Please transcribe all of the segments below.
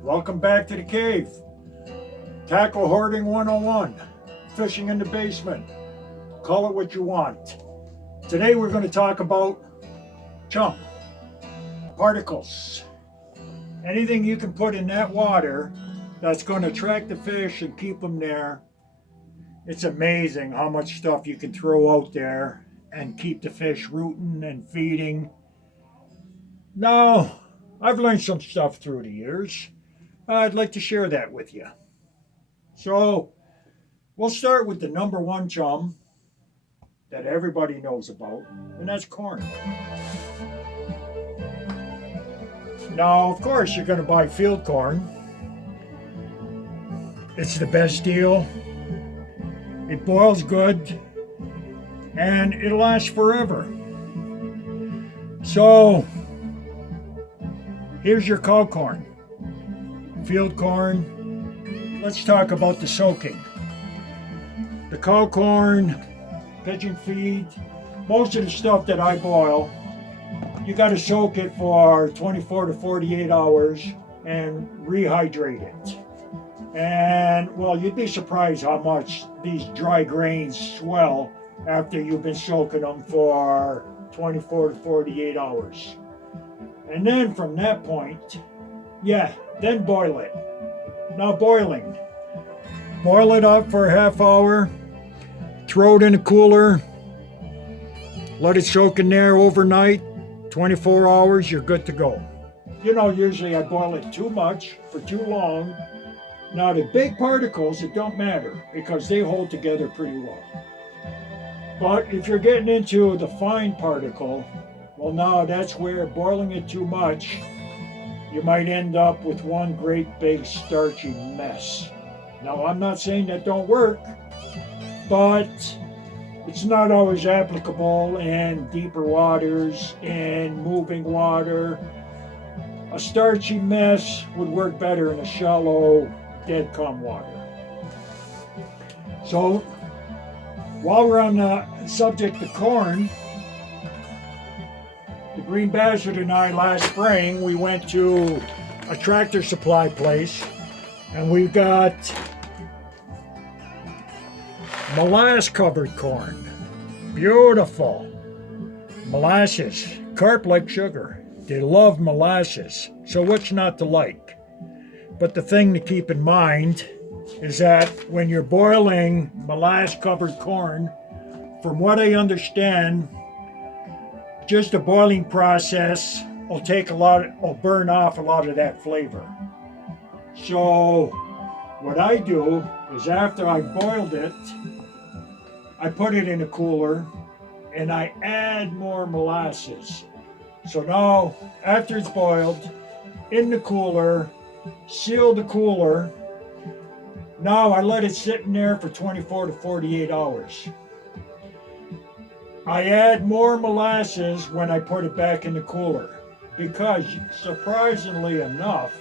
Welcome back to the cave. Tackle hoarding 101. Fishing in the basement. Call it what you want. Today we're going to talk about chum particles. Anything you can put in that water that's going to attract the fish and keep them there. It's amazing how much stuff you can throw out there and keep the fish rooting and feeding. Now, I've learned some stuff through the years. I'd like to share that with you. So, we'll start with the number one chum that everybody knows about, and that's corn. Now, of course, you're going to buy field corn. It's the best deal. It boils good, and it'll last forever. So, here's your cow corn. Field corn. Let's talk about the soaking. The cow corn, pigeon feed, most of the stuff that I boil, you got to soak it for 24 to 48 hours and rehydrate it. And well, you'd be surprised how much these dry grains swell after you've been soaking them for 24 to 48 hours. And then from that point, then boil it. Now boiling. Boil it up for a half hour. Throw it in a cooler. Let it soak in there overnight. 24 hours, you're good to go. You know, usually I boil it too much for too long. Now the big particles, it don't matter because they hold together pretty well. But if you're getting into the fine particle, well now that's where boiling it too much, you might end up with one great big starchy mess. Now, I'm not saying that don't work, but it's not always applicable in deeper waters, in moving water. A starchy mess would work better in a shallow, dead calm water. So, while we're on the subject of corn, the Green Bastard and I last spring, we went to a tractor supply place and we got molasses covered corn. Beautiful. Molasses. Carp like sugar. They love molasses. So what's not to like? But the thing to keep in mind is that when you're boiling molasses covered corn, from what I understand, just the boiling process will burn off a lot of that flavor. So what I do is after I boiled it, I put it in a cooler and I add more molasses. So now after it's boiled, in the cooler, seal the cooler. Now I let it sit in there for 24 to 48 hours. I add more molasses when I put it back in the cooler because, surprisingly enough,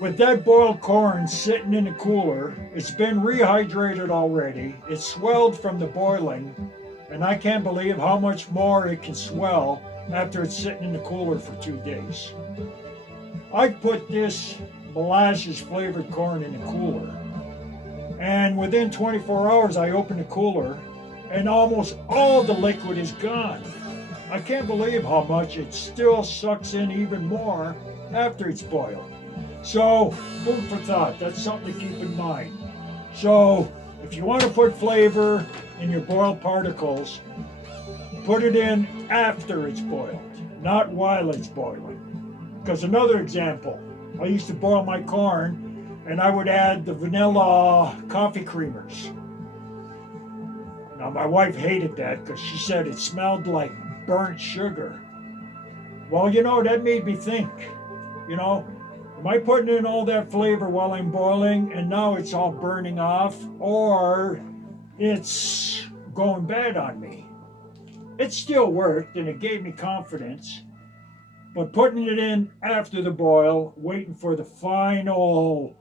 with that boiled corn sitting in the cooler, it's been rehydrated already, it's swelled from the boiling, and I can't believe how much more it can swell after it's sitting in the cooler for 2 days. I put this molasses flavored corn in the cooler, and within 24 hours I open the cooler and almost all the liquid is gone. I can't believe how much it still sucks in even more after it's boiled. So, food for thought, that's something to keep in mind. So, if you want to put flavor in your boiled particles, put it in after it's boiled, not while it's boiling. Because another example, I used to boil my corn and I would add the vanilla coffee creamers. Now, my wife hated that because she said it smelled like burnt sugar. Well, that made me think, Am I putting in all that flavor while I'm boiling and now it's all burning off, or it's going bad on me? It still worked and it gave me confidence, but putting it in after the boil, waiting for the final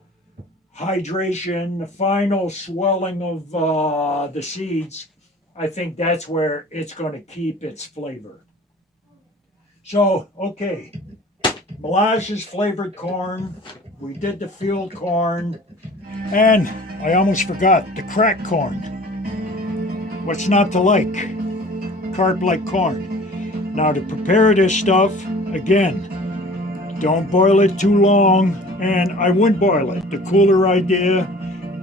hydration, the final swelling of the seeds, I think that's where it's going to keep its flavor. So, okay, molasses flavored corn. We did the field corn. And I almost forgot the cracked corn. What's not to like? Carb-like corn. Now to prepare this stuff, again, don't boil it too long, and I wouldn't boil it. The cooler idea,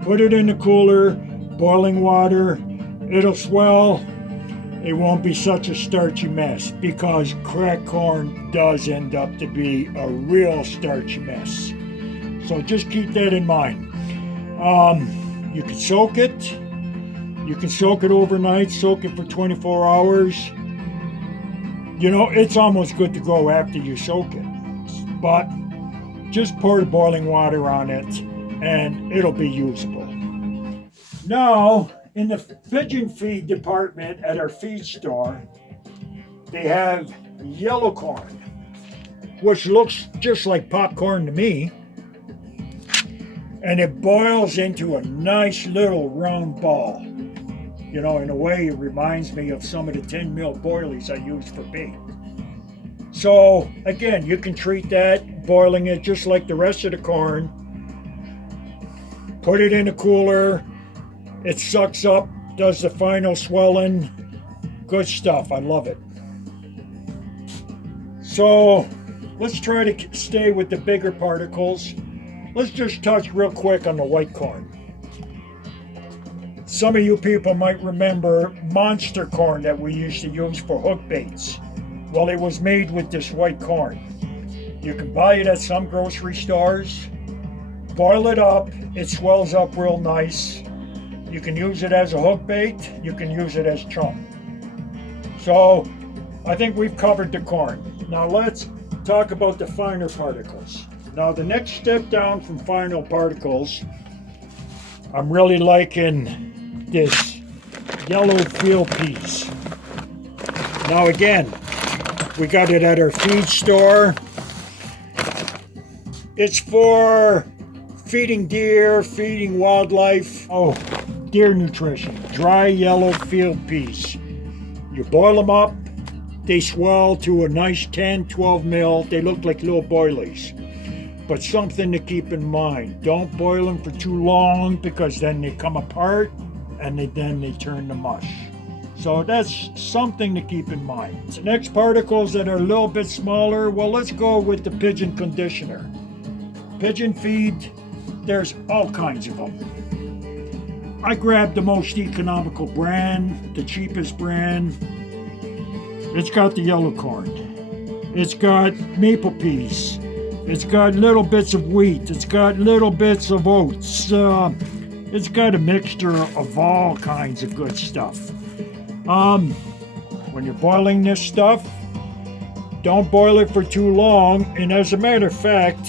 put it in the cooler, boiling water, it'll swell. It won't be such a starchy mess, because cracked corn does end up to be a real starchy mess. So just keep that in mind. You can soak it. You can soak it overnight, soak it for 24 hours. You know, it's almost good to go after you soak it. But just pour the boiling water on it and it'll be usable. Now, in the pigeon feed department at our feed store, they have yellow corn, which looks just like popcorn to me. And it boils into a nice little round ball. You know, in a way, it reminds me of some of the 10 mil boilies I use for bait. So, again, you can treat that, boiling it just like the rest of the corn. Put it in a cooler. It sucks up, does the final swelling. Good stuff. I love it. So, let's try to stay with the bigger particles. Let's just touch real quick on the white corn. Some of you people might remember monster corn that we used to use for hook baits. Well, it was made with this white corn. You can buy it at some grocery stores. Boil it up, it swells up real nice. You can use it as a hook bait, you can use it as chum. So, I think we've covered the corn. Now let's talk about the finer particles. Now the next step down from final particles, I'm really liking this yellow field piece. Now again, we got it at our feed store. It's for feeding deer, feeding wildlife. Oh, deer nutrition. Dry yellow field peas. You boil them up, they swell to a nice 10, 12 mil. They look like little boilies. But something to keep in mind, don't boil them for too long, because then they come apart and then they turn to mush. So that's something to keep in mind. The next particles that are a little bit smaller, well, let's go with the pigeon conditioner. Pigeon feed, there's all kinds of them. I grabbed the most economical brand, the cheapest brand. It's got the yellow corn. It's got maple peas. It's got little bits of wheat. It's got little bits of oats. It's got a mixture of all kinds of good stuff. When you're boiling this stuff, don't boil it for too long. And as a matter of fact,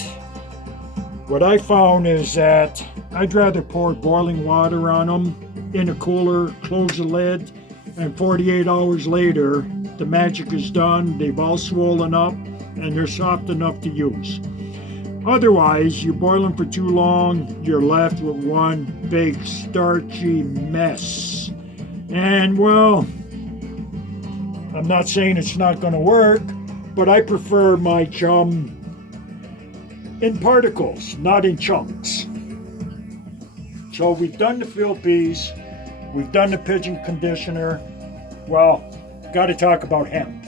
what I found is that I'd rather pour boiling water on them in a cooler, close the lid, and 48 hours later, the magic is done. They've all swollen up and they're soft enough to use. Otherwise, you boil them for too long, you're left with one big starchy mess. And well, I'm not saying it's not going to work, but I prefer my chum in particles, not in chunks. So we've done the field peas, we've done the pigeon conditioner. Well, got to talk about hemp.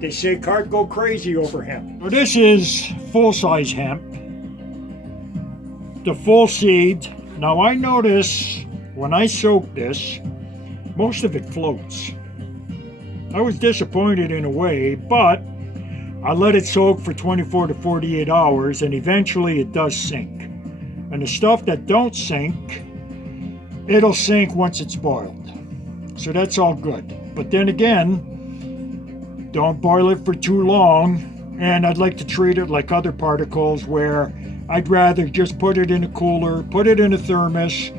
They say carp go crazy over hemp. So this is full-size hemp, the full seed. Now I notice when I soak this, most of it floats. I was disappointed in a way, but I let it soak for 24 to 48 hours and eventually it does sink. And the stuff that don't sink, it'll sink once it's boiled. So that's all good. But then again, don't boil it for too long. and I'd like to treat it like other particles where I'd rather just put it in a cooler, put it in a thermos,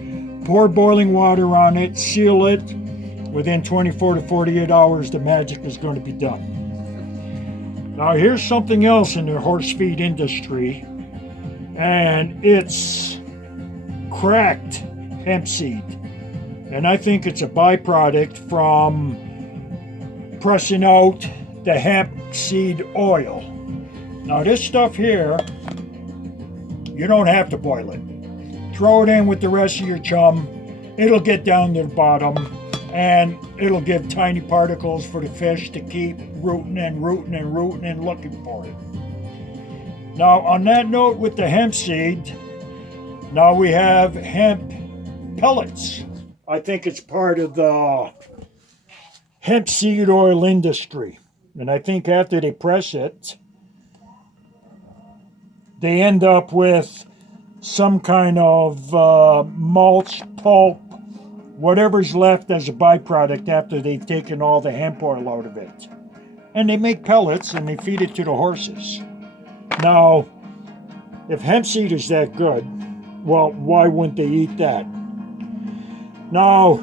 pour boiling water on it, seal it. Within 24 to 48 hours, the magic is going to be done. Now here's something else in the horse feed industry, and it's cracked hemp seed. And I think it's a byproduct from pressing out the hemp seed oil. Now this stuff here, you don't have to boil it. Throw it in with the rest of your chum. It'll get down to the bottom and it'll give tiny particles for the fish to keep rooting and rooting and rooting and looking for it. Now on that note with the hemp seed, now we have hemp pellets. I think it's part of the hemp seed oil industry. And I think after they press it, they end up with some kind of mulch, pulp, whatever's left as a byproduct after they've taken all the hemp oil out of it. And they make pellets and they feed it to the horses. Now, if hemp seed is that good, well, why wouldn't they eat that? Now,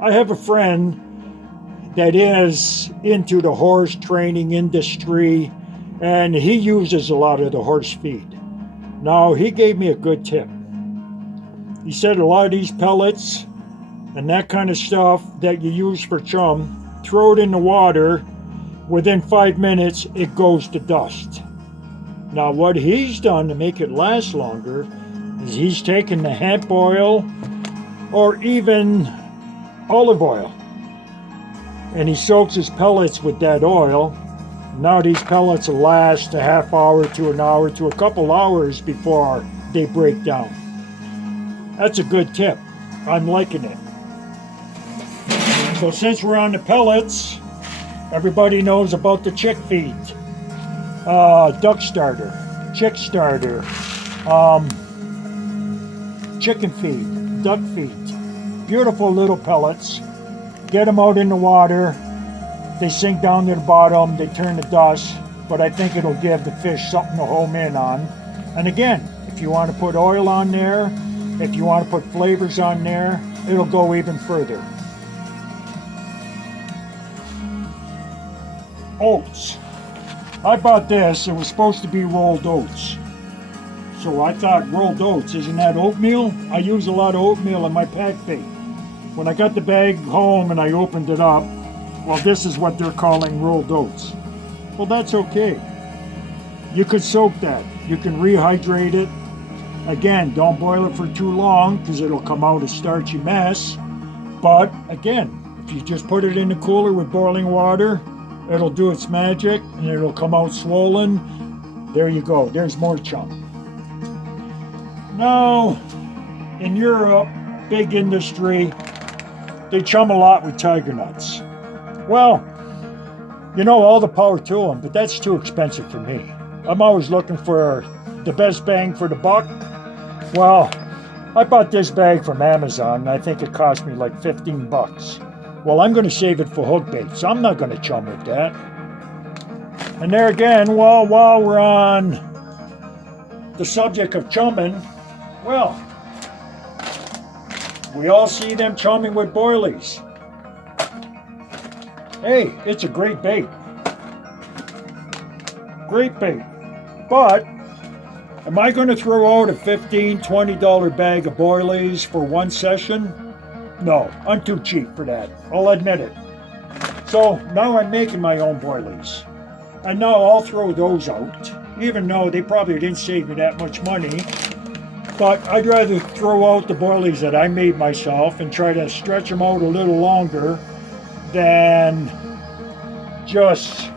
I have a friend that is into the horse training industry, and he uses a lot of the horse feed. Now, he gave me a good tip. He said a lot of these pellets and that kind of stuff that you use for chum, throw it in the water, within 5 minutes it goes to dust. Now, what he's done to make it last longer is he's taken the hemp oil or even olive oil, and he soaks his pellets with that oil. Now these pellets will last a half hour to an hour to a couple hours before they break down. That's a good tip. I'm liking it. So since we're on the pellets, everybody knows about the chick feed. Duck starter, chick starter, chicken feed, duck feed. Beautiful little pellets. Get them out in the water. They sink down to the bottom, they turn to dust, but I think it'll give the fish something to home in on. And again, if you want to put oil on there, if you want to put flavors on there, it'll go even further. Oats. I bought this, it was supposed to be rolled oats. So I thought, rolled oats, isn't that oatmeal? I use a lot of oatmeal in my pack bait. When I got the bag home and I opened it up, well, this is what they're calling rolled oats. Well, that's okay. You could soak that. You can rehydrate it. Again, don't boil it for too long because it'll come out a starchy mess. But again, if you just put it in the cooler with boiling water, it'll do its magic and it'll come out swollen. There you go. There's more chum. Now, in Europe, big industry, they chum a lot with tiger nuts. Well, you know, all the power to them, but that's too expensive for me. I'm always looking for the best bang for the buck. Well, I bought this bag from Amazon, and I think it cost me like 15 bucks. Well, I'm going to save it for hook bait, so I'm not going to chum with that. And there again, well, while we're on the subject of chumming, well, we all see them chumming with boilies. Hey, it's a great bait. Great bait. But, am I going to throw out a $15, $20 bag of boilies for one session? No, I'm too cheap for that. I'll admit it. So, now I'm making my own boilies. And now I'll throw those out, even though they probably didn't save me that much money. But I'd rather throw out the boilies that I made myself and try to stretch them out a little longer than just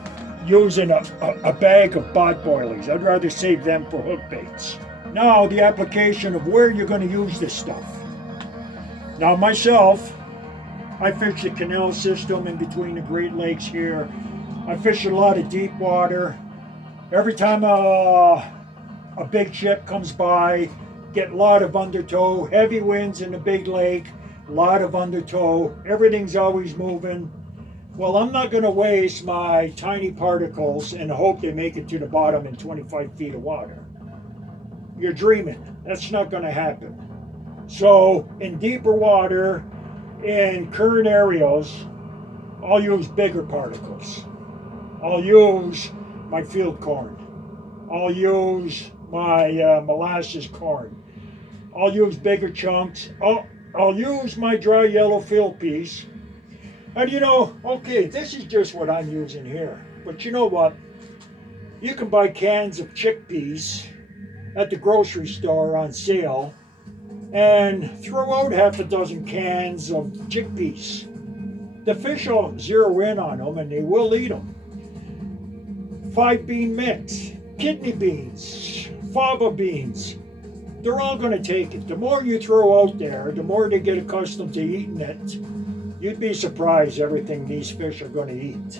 using a bag of bot boilies. I'd rather save them for hook baits. Now the application of where you're going to use this stuff. Now myself, I fish the canal system in between the Great Lakes here. I fish a lot of deep water. Every time a big ship comes by, get a lot of undertow, heavy winds in the big lake, a lot of undertow, everything's always moving. Well, I'm not going to waste my tiny particles and hope they make it to the bottom in 25 feet of water. You're dreaming. That's not going to happen. So in deeper water, in current areas, I'll use bigger particles. I'll use my field corn. I'll use my molasses corn. I'll use bigger chunks. I'll use my dry yellow field piece. And you know, okay, this is just what I'm using here. But you know what? You can buy cans of chickpeas at the grocery store on sale and throw out half a dozen cans of chickpeas. The fish will zero in on them and they will eat them. 5-bean mix, kidney beans, fava beans, they're all going to take it. The more you throw out there, the more they get accustomed to eating it. You'd be surprised everything these fish are going to eat.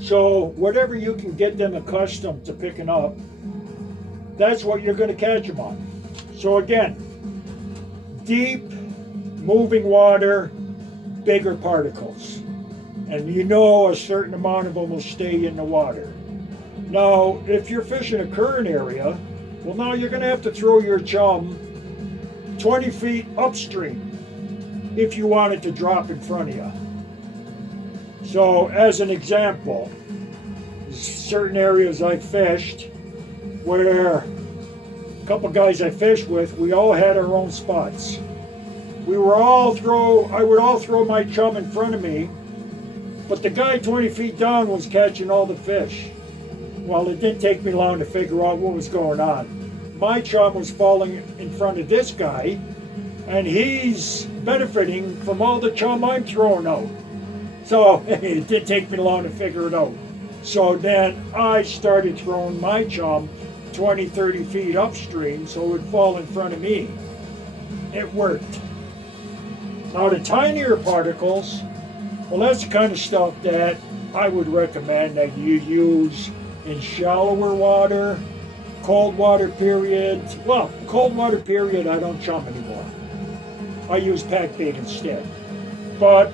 So whatever you can get them accustomed to picking up, that's what you're going to catch them on. So again, deep, moving water, bigger particles. And you know a certain amount of them will stay in the water. Now, if you're fishing a current area, well, now you're going to have to throw your chum 20 feet upstream if you want it to drop in front of you. So, as an example, certain areas I fished where a couple guys I fished with, we all had our own spots. I would all throw my chum in front of me, but the guy 20 feet down was catching all the fish. Well, it didn't take me long to figure out what was going on. My chum was falling in front of this guy, and he's benefiting from all the chum I'm throwing out. So it didn't take me long to figure it out. So then I started throwing my chum 20, 30 feet upstream so it would fall in front of me. It worked. Now the tinier particles, well, that's the kind of stuff that I would recommend that you use in shallower water, cold water period. Well, cold water period I don't chum anymore. I use pack bait instead. But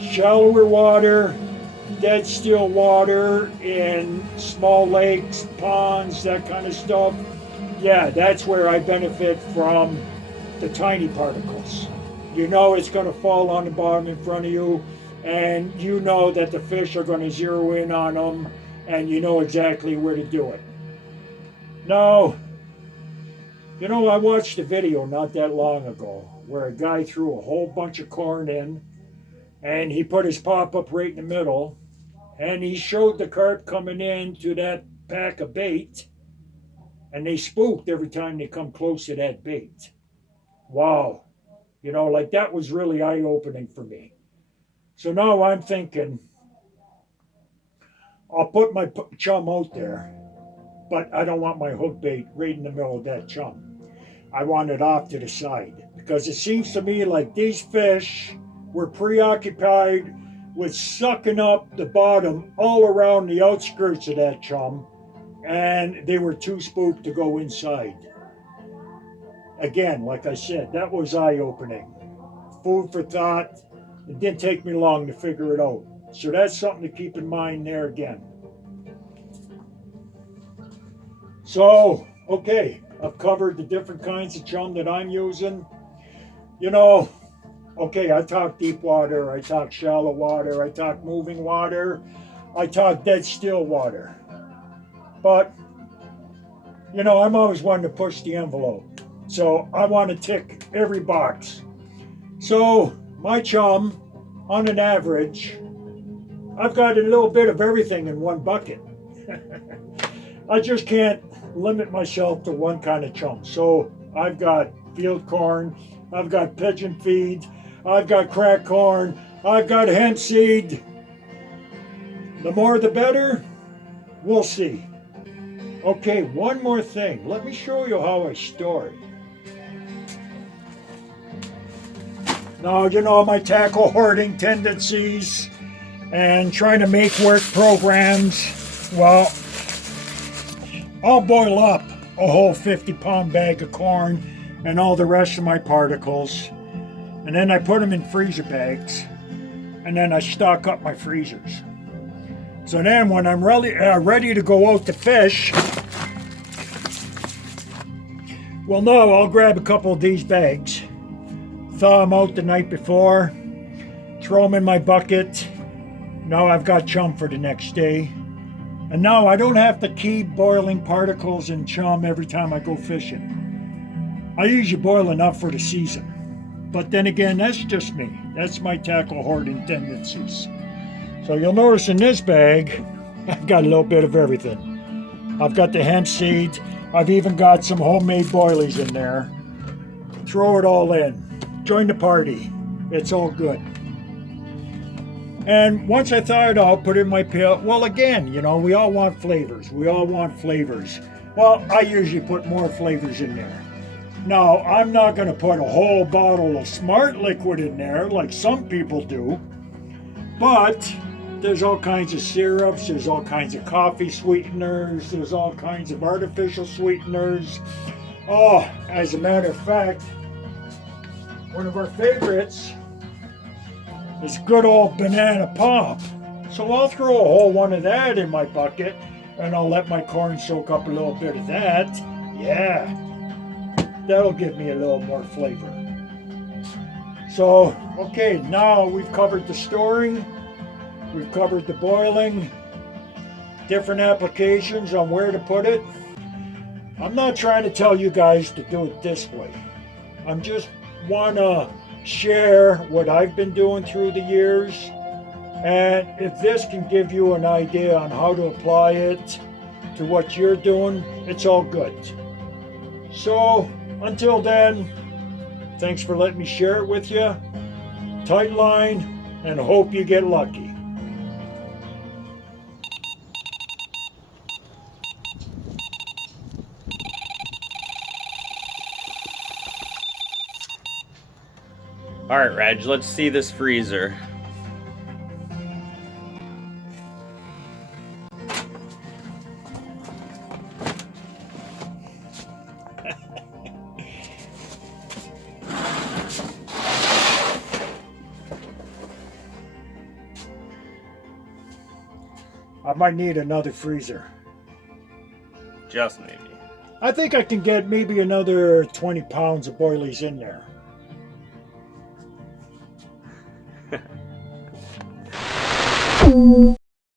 shallower water, dead still water in small lakes, ponds, that kind of stuff, yeah, that's where I benefit from the tiny particles. You know it's going to fall on the bottom in front of you, and you know that the fish are going to zero in on them, and you know exactly where to do it. Now, you know, I watched a video not that long ago where a guy threw a whole bunch of corn in, and he put his pop-up right in the middle, and he showed the carp coming in to that pack of bait, and they spooked every time they come close to that bait. Wow. You know, like that was really eye-opening for me. So now I'm thinking, I'll put my chum out there, but I don't want my hook bait right in the middle of that chum. I want it off to the side, because it seems to me like these fish were preoccupied with sucking up the bottom all around the outskirts of that chum, and they were too spooked to go inside. Again, like I said, that was eye-opening. Food for thought. It didn't take me long to figure it out. So that's something to keep in mind there again. So, okay, I've covered the different kinds of chum that I'm using. You know, okay, I talk deep water, I talk shallow water, I talk moving water, I talk dead still water. But, you know, I'm always one to push the envelope. So I want to tick every box. So my chum, on an average, I've got a little bit of everything in one bucket. I just can't limit myself to one kind of chum. So I've got field corn, I've got pigeon feed, I've got crack corn, I've got hemp seed. The more the better, we'll see. Okay, one more thing. Let me show you how I store it. Now, you know my tackle hoarding tendencies and trying to make work programs. Well, I'll boil up a whole 50-pound bag of corn and all the rest of my particles, and then I put them in freezer bags, and then I stock up my freezers. So then when I'm ready to go out to fish, well, no, I'll grab a couple of these bags, thaw them out the night before, throw them in my bucket. Now I've got chum for the next day. And now I don't have to keep boiling particles and chum every time I go fishing. I usually boil enough for the season. But then again, that's just me. That's my tackle hoarding tendencies. So you'll notice in this bag, I've got a little bit of everything. I've got the hemp seeds. I've even got some homemade boilies in there. Throw it all in. Join the party. It's all good. And once I thaw it out, put it in my pail. Well, again, you know, we all want flavors. We all want flavors. Well, I usually put more flavors in there. Now, I'm not going to put a whole bottle of Smart Liquid in there like some people do. But there's all kinds of syrups, there's all kinds of coffee sweeteners, there's all kinds of artificial sweeteners. Oh, as a matter of fact, one of our favorites is good old banana pop. So I'll throw a whole one of that in my bucket and I'll let my corn soak up a little bit of that. Yeah, that'll give me a little more flavor. So, okay, now we've covered the storing. We've covered the boiling, different applications on where to put it. I'm not trying to tell you guys to do it this way. I'm just want to share what I've been doing through the years. And if this can give you an idea on how to apply it to what you're doing, it's all good. So until then, thanks for letting me share it with you. Tight line and hope you get lucky. All right, Reg, let's see this freezer. I might need another freezer. Just maybe. I think I can get maybe another 20 pounds of boilies in there.